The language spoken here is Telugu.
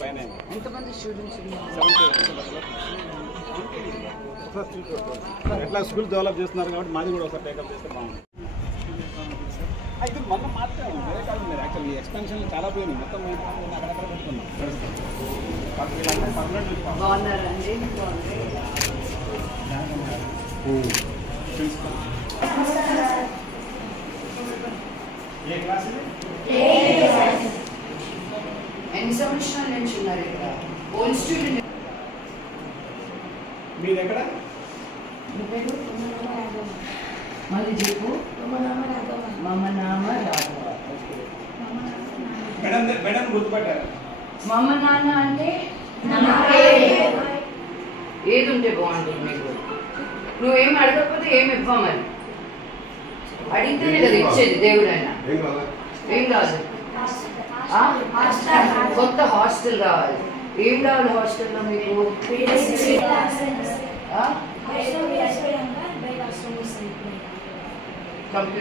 పైన ఎంతమంది స్టూడెంట్స్ ఉన్నారు? ఎట్లా స్కూల్ డెవలప్ చేస్తున్నారు కాబట్టి మాది కూడా ఒకసారి టేకప్ చేస్తే బాగుంది. ఇది మొన్న మాత్రమే వేరే కాదు మీరు యాక్చువల్లీ ఎక్స్పెన్షన్ చాలా పోయింది మొత్తం అక్కడక్కడ పెట్టుకున్నాం. బాగున్నారండి? ఏ క్లాస్ ఎన్ని సంవత్సరాల నుంచి ఉన్నారు ఇక్కడ? Old student. మీది ఎక్కడ? మళ్ళీ చెప్పు. మమ నామ రాఘవ. మేడం గుర్తుపట్టారు. మమ నాన్న అంటే ఏది ఉంటే బాగుంటుంది మీకు? నువ్వేం అడగకపోతే ఏమి ఇవ్వ మరి. అడిగితేనే కదా ఇచ్చేది దేవుడు అయినా. ఏం కాదు, కొత్త హాస్టల్ కావాలి. ఏం కావాలి హాస్టల్లో మీకు? కంప్యూటర్